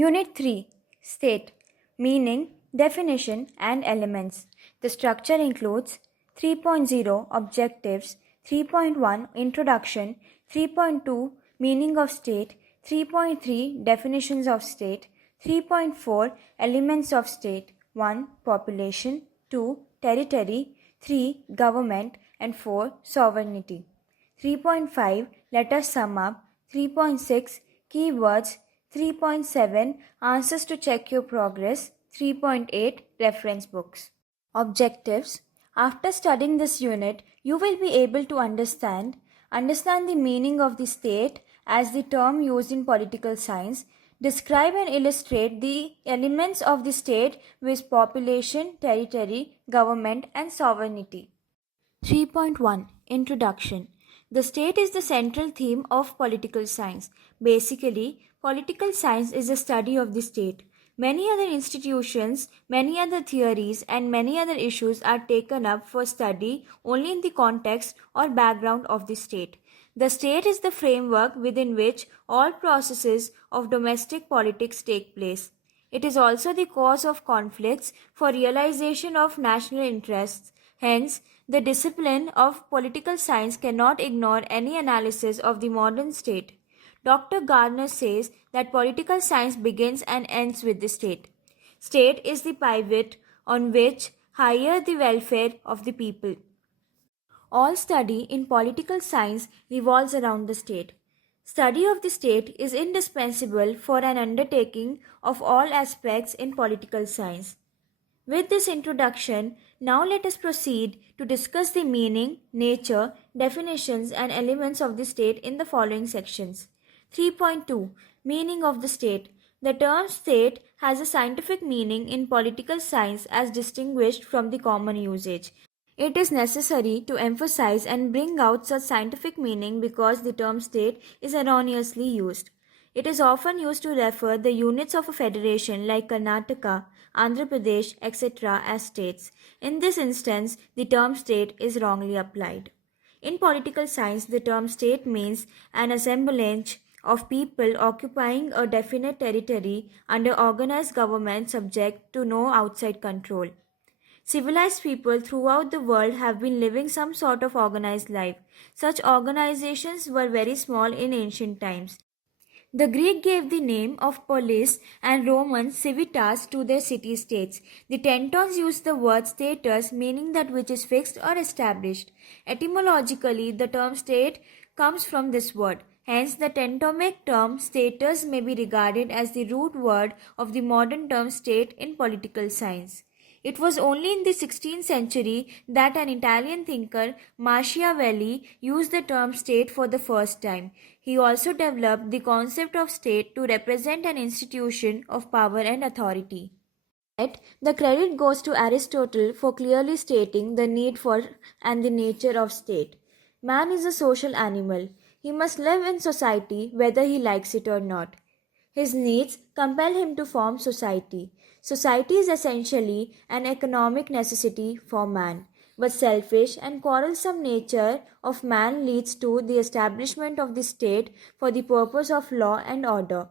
Unit 3 State Meaning, Definition, and Elements. The structure includes 3.0 Objectives, 3.1 Introduction, 3.2 Meaning of State, 3.3 Definitions of State, 3.4 Elements of State. 1. Population, 2. Territory, 3. Government, and 4. Sovereignty. 3.5 Let us sum up. 3.6 Keywords. 3.7 Answers to check your progress. 3.8 Reference books. Objectives. After studying this unit, you will be able to understand the meaning of the state as the term used in political science, describe and illustrate the elements of the state with population, territory, government, and sovereignty. 3.1 Introduction. The state is the central theme of political science. Basically, political science is the study of the state. Many other institutions, many other theories, and many other issues are taken up for study only in the context or background of the state. The state is the framework within which all processes of domestic politics take place. It is also the cause of conflicts for realization of national interests. Hence, the discipline of political science cannot ignore any analysis of the modern state. Dr. Gardner says that political science begins and ends with the state. State is the pivot on which hire the welfare of the people. All study in political science revolves around the state. Study of the state is indispensable for an undertaking of all aspects in political science. With this introduction, now let us proceed to discuss the meaning, nature, definitions, and elements of the state in the following sections. 3.2 Meaning of the state. The term state has a scientific meaning in political science as distinguished from the common usage. It is necessary to emphasize and bring out such scientific meaning because the term state is erroneously used. It is often used to refer the units of a federation like Karnataka, Andhra Pradesh, etc. as states. In this instance, the term state is wrongly applied. In political science, the term state means an assemblage of people occupying a definite territory under organized government subject to no outside control. Civilized people throughout the world have been living some sort of organized life. Such organizations were very small in ancient times. The Greek gave the name of polis and Roman civitas to their city-states. The Teutones used the word status, meaning that which is fixed or established. Etymologically, the term state comes from this word. Hence, the Teutonic term status may be regarded as the root word of the modern term state in political science. It was only in the 16th century that an Italian thinker, Machiavelli, used the term state for the first time. He also developed the concept of state to represent an institution of power and authority. Yet, the credit goes to Aristotle for clearly stating the need for and the nature of state. Man is a social animal. He must live in society whether he likes it or not. His needs compel him to form society. Society is essentially an economic necessity for man, but selfish and quarrelsome nature of man leads to the establishment of the state for the purpose of law and order.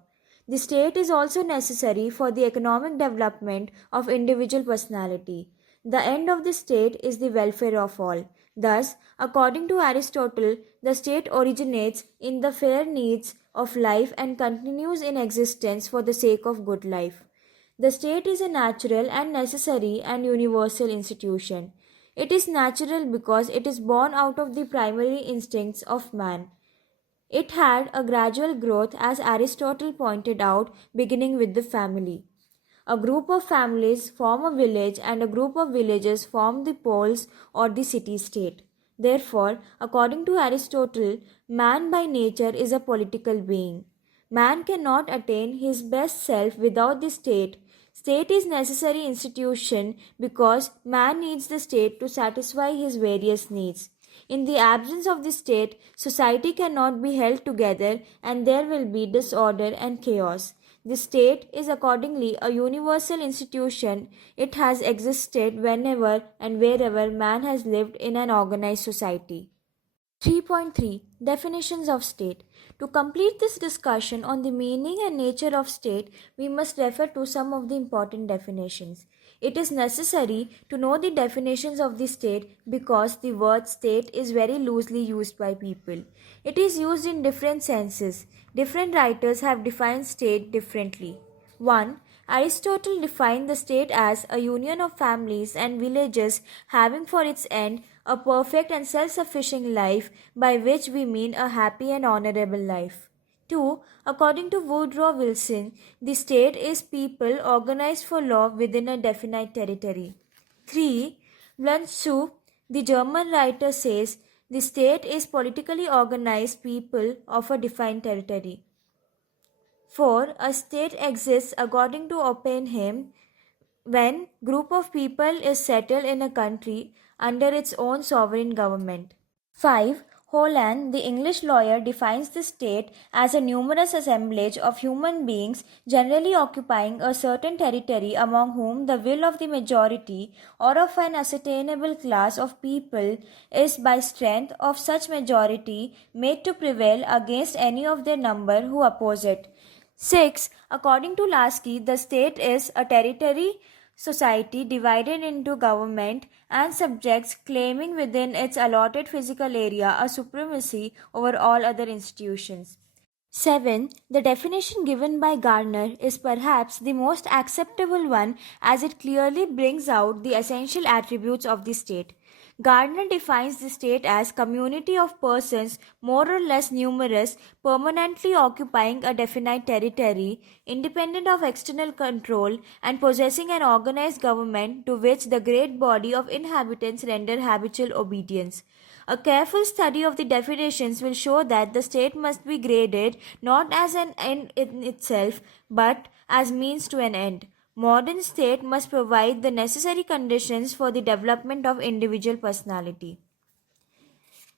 The state is also necessary for the economic development of individual personality. The end of the state is the welfare of all. Thus, according to Aristotle, the state originates in the fair needs of life and continues in existence for the sake of good life. The state is a natural and necessary and universal institution. It is natural because it is born out of the primary instincts of man. It had a gradual growth, as Aristotle pointed out, beginning with the family. A group of families form a village and a group of villages form the polis or the city-state. Therefore, according to Aristotle, man by nature is a political being. Man cannot attain his best self without the state. State is necessary institution because man needs the state to satisfy his various needs. In the absence of the state, society cannot be held together and there will be disorder and chaos. The state is accordingly a universal institution. It has existed whenever and wherever man has lived in an organized society. 3.3 Definitions of State. To complete this discussion on the meaning and nature of state, we must refer to some of the important definitions. It is necessary to know the definitions of the state because the word state is very loosely used by people. It is used in different senses. Different writers have defined state differently. 1. Aristotle defined the state as a union of families and villages having for its end a perfect and self sufficient life, by which we mean a happy and honorable life. 2. According to Woodrow Wilson, the state is people organized for law within a definite territory. 3. Bluntschuk, the German writer, says the state is politically organized people of a defined territory. 4. A state exists according to Oppenheim when group of people is settled in a country under its own sovereign government. 5. Holland, the English lawyer, defines the state as a numerous assemblage of human beings generally occupying a certain territory among whom the will of the majority or of an ascertainable class of people is by strength of such majority made to prevail against any of their number who oppose it. 6. According to Lasky, the state is a territory society divided into government and subjects claiming within its allotted physical area a supremacy over all other institutions. 7. The definition given by Gardner is perhaps the most acceptable one as it clearly brings out the essential attributes of the state. Gardner defines the state as community of persons more or less numerous, permanently occupying a definite territory, independent of external control, and possessing an organized government to which the great body of inhabitants render habitual obedience. A careful study of the definitions will show that the state must be graded not as an end in itself, but as means to an end. Modern state must provide the necessary conditions for the development of individual personality.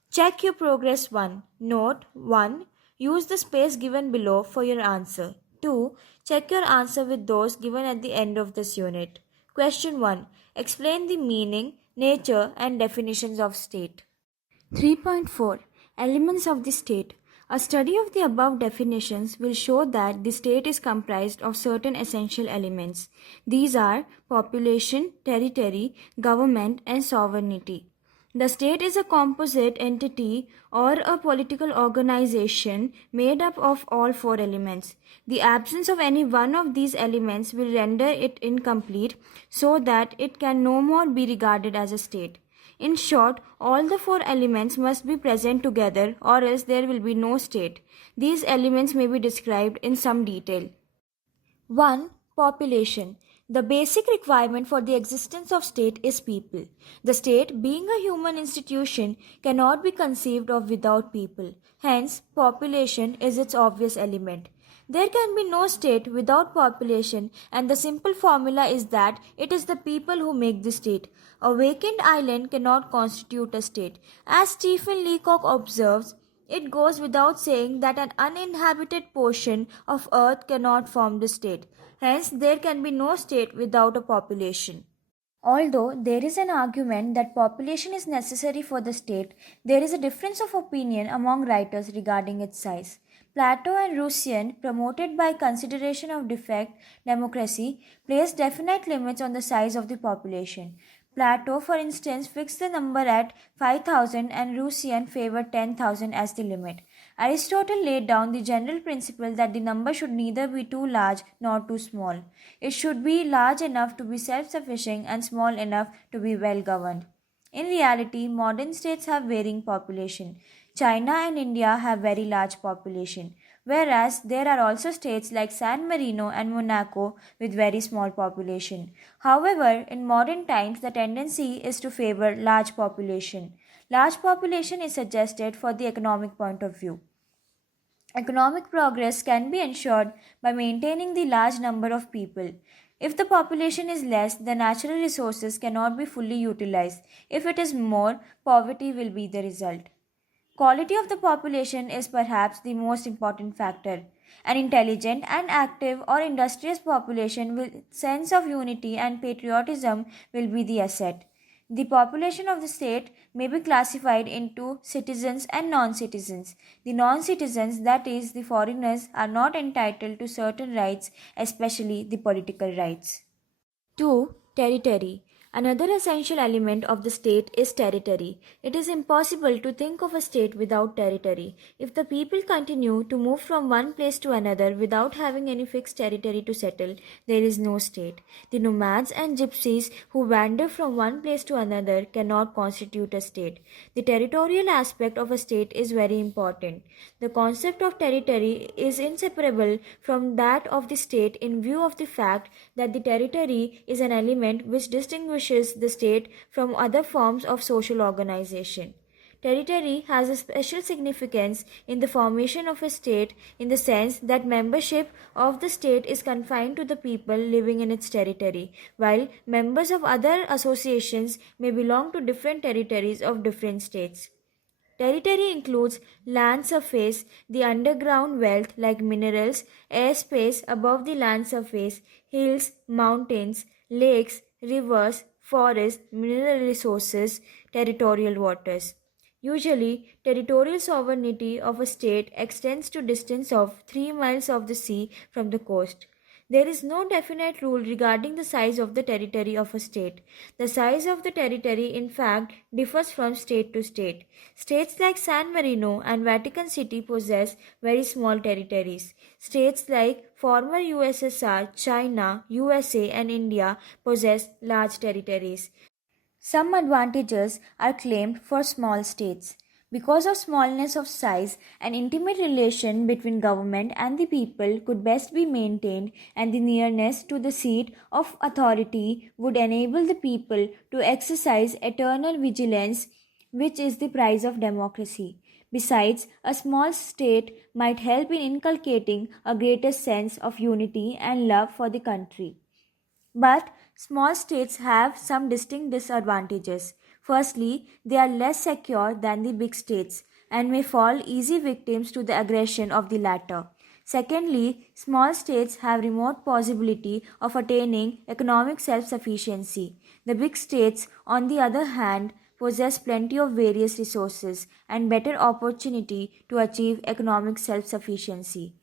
Check your progress 1. Note 1. Use the space given below for your answer. 2. Check your answer with those given at the end of this unit. Question 1. Explain the meaning, nature, and definitions of state. 3.4 Elements of the state. A study of the above definitions will show that the state is comprised of certain essential elements. These are population, territory, government, and sovereignty. The state is a composite entity or a political organization made up of all four elements. The absence of any one of these elements will render it incomplete so that it can no more be regarded as a state. In short, all the four elements must be present together or else there will be no state. These elements may be described in some detail. 1. Population. The basic requirement for the existence of state is people. The state, being a human institution, cannot be conceived of without people. Hence, population is its obvious element. There can be no state without population, and the simple formula is that it is the people who make the state. A vacant island cannot constitute a state. As Stephen Leacock observes, it goes without saying that an uninhabited portion of earth cannot form the state. Hence, there can be no state without a population. Although there is an argument that population is necessary for the state, there is a difference of opinion among writers regarding its size. Plato and Russian, promoted by consideration of defect democracy, placed definite limits on the size of the population. Plato, for instance, fixed the number at 5,000 and Russian favored 10,000 as the limit. Aristotle laid down the general principle that the number should neither be too large nor too small. It should be large enough to be self-sufficient and small enough to be well-governed. In reality, modern states have varying population. China and India have very large population, whereas there are also states like San Marino and Monaco with very small population. However, in modern times, the tendency is to favor large population. Large population is suggested for the economic point of view. Economic progress can be ensured by maintaining the large number of people. If the population is less, the natural resources cannot be fully utilized. If it is more, poverty will be the result. Quality of the population is perhaps the most important factor. An intelligent and active or industrious population with sense of unity and patriotism will be the asset. The population of the state may be classified into citizens and non-citizens. The non-citizens, that is, the foreigners, are not entitled to certain rights, especially the political rights. 2. Territory. Another essential element of the state is territory. It is impossible to think of a state without territory. If the people continue to move from one place to another without having any fixed territory to settle, there is no state. The nomads and gypsies who wander from one place to another cannot constitute a state. The territorial aspect of a state is very important. The concept of territory is inseparable from that of the state in view of the fact that the territory is an element which distinguishes the state from other forms of social organization. Territory has a special significance in the formation of a state in the sense that membership of the state is confined to the people living in its territory, while members of other associations may belong to different territories of different states. Territory includes land surface, the underground wealth like minerals, airspace above the land surface, hills, mountains, lakes, rivers, forests, mineral resources, territorial waters. Usually, territorial sovereignty of a state extends to distance of 3 miles of the sea from the coast. There is no definite rule regarding the size of the territory of a state. The size of the territory, in fact, differs from state to state. States like San Marino and Vatican City possess very small territories. States like former USSR, China, USA, and India possess large territories. Some advantages are claimed for small states. Because of smallness of size, an intimate relation between government and the people could best be maintained, and the nearness to the seat of authority would enable the people to exercise eternal vigilance, which is the price of democracy. Besides, a small state might help in inculcating a greater sense of unity and love for the country. But small states have some distinct disadvantages. Firstly, they are less secure than the big states and may fall easy victims to the aggression of the latter. Secondly, small states have remote possibility of attaining economic self-sufficiency. The big states, on the other hand, possess plenty of various resources and better opportunity to achieve economic self-sufficiency.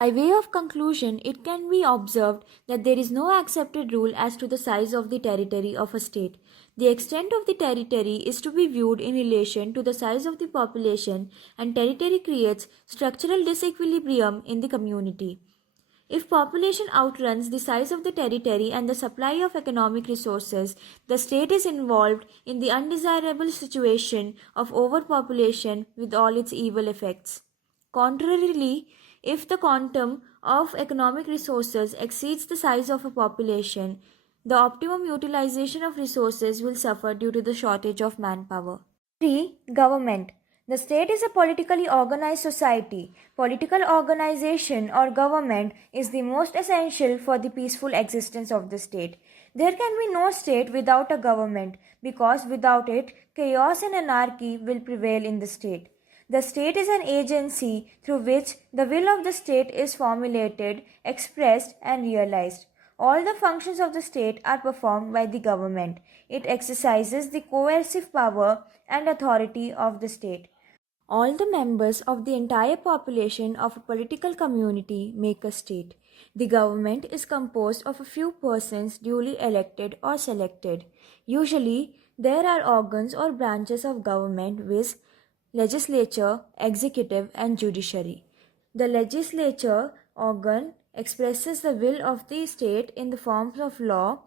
By way of conclusion, it can be observed that there is no accepted rule as to the size of the territory of a state. The extent of the territory is to be viewed in relation to the size of the population, and territory creates structural disequilibrium in the community. If population outruns the size of the territory and the supply of economic resources, the state is involved in the undesirable situation of overpopulation with all its evil effects. Contrarily, if the quantum of economic resources exceeds the size of a population, the optimum utilization of resources will suffer due to the shortage of manpower. 3. Government. The state is a politically organized society. Political organization or government is the most essential for the peaceful existence of the state. There can be no state without a government because without it, chaos and anarchy will prevail in the state. The state is an agency through which the will of the state is formulated, expressed, and realized. All the functions of the state are performed by the government. It exercises the coercive power and authority of the state. All the members of the entire population of a political community make a state. The government is composed of a few persons duly elected or selected. Usually, there are organs or branches of government which legislature, executive, and judiciary. The legislature organ expresses the will of the state in the forms of law.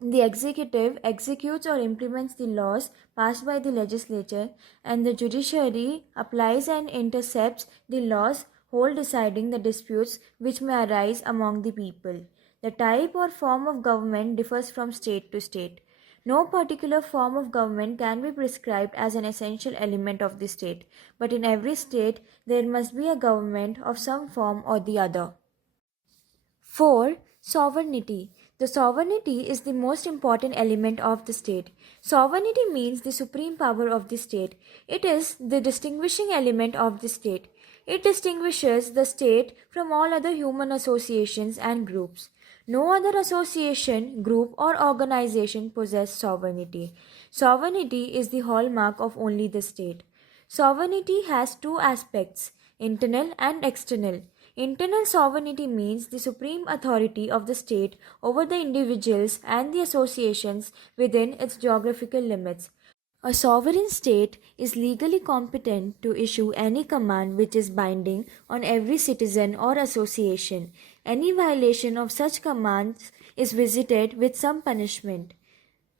The executive executes or implements the laws passed by the legislature, and the judiciary applies and intercepts the laws, whole deciding the disputes which may arise among the people. The type or form of government differs from state to state. No particular form of government can be prescribed as an essential element of the state, but in every state there must be a government of some form or the other. 4. Sovereignty. The sovereignty is the most important element of the state. Sovereignty means the supreme power of the state. It is the distinguishing element of the state. It distinguishes the state from all other human associations and groups. No other association, group, or organization possess sovereignty. Sovereignty is the hallmark of only the state. Sovereignty has two aspects, internal and external. Internal sovereignty means the supreme authority of the state over the individuals and the associations within its geographical limits. A sovereign state is legally competent to issue any command which is binding on every citizen or association. Any violation of such commands is visited with some punishment.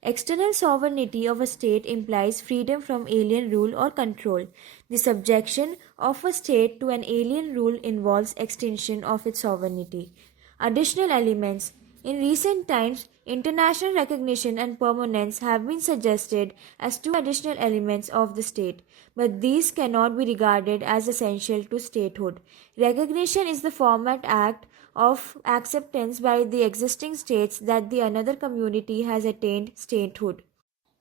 External sovereignty of a state implies freedom from alien rule or control. The subjection of a state to an alien rule involves extinction of its sovereignty. Additional elements. In recent times, international recognition and permanence have been suggested as two additional elements of the state, but these cannot be regarded as essential to statehood. Recognition is the formal act of acceptance by the existing states that the another community has attained statehood.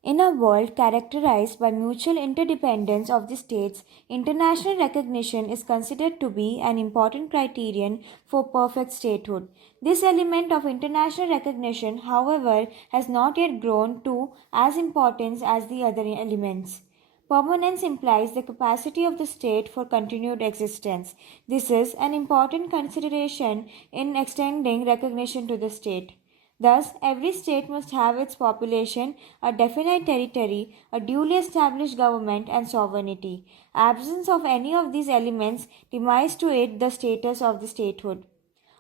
In a world characterized by mutual interdependence of the states, international recognition is considered to be an important criterion for perfect statehood. This element of international recognition, however, has not yet grown to as importance as the other elements. Permanence implies the capacity of the state for continued existence. This is an important consideration in extending recognition to the state. Thus, every state must have its population, a definite territory, a duly established government, and sovereignty. Absence of any of these elements denies to it the status of the statehood.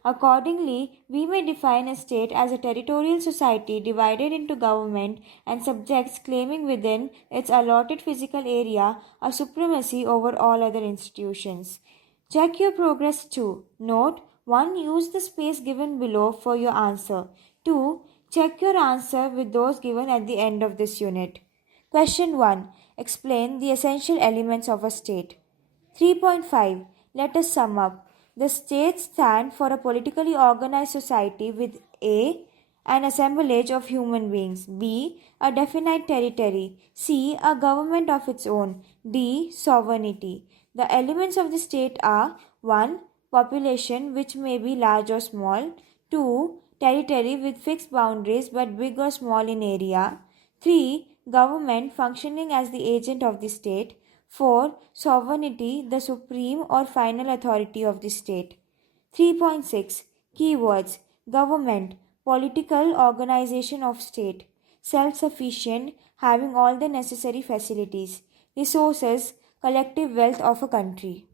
Accordingly, we may define a state as a territorial society divided into government and subjects claiming within its allotted physical area a supremacy over all other institutions. Check your progress too. Note 1. Use the space given below for your answer. 2. Check your answer with those given at the end of this unit. Question 1. Explain the essential elements of a state. 3.5. Let us sum up. The states stand for a politically organized society with A. An assemblage of human beings, B. A definite territory, C. A government of its own, D. Sovereignty. The elements of the state are 1. Population, which may be large or small, 2. Territory with fixed boundaries but big or small in area, 3. Government functioning as the agent of the state, 4. Sovereignty, the supreme or final authority of the state. 3.6. Keywords: government, political organization of state, self-sufficient, having all the necessary facilities, resources, collective wealth of a country.